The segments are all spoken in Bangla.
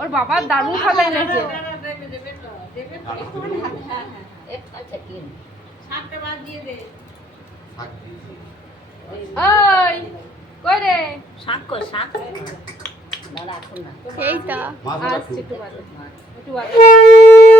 ওর বাবার দারুন খাবেন সেই তো আসছে একটু ভালো একটু ভালো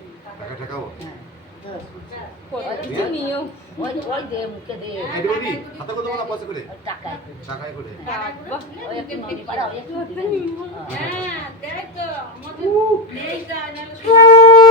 Kakak dah kahwin? Terus. Kau ada sini yo. Wah, wah dia muka dia. Ada ni. Atau kau tunggu apa sekali? Tak kai. Tak kai aku dia. Ya, terus. Mau tu. Leza nak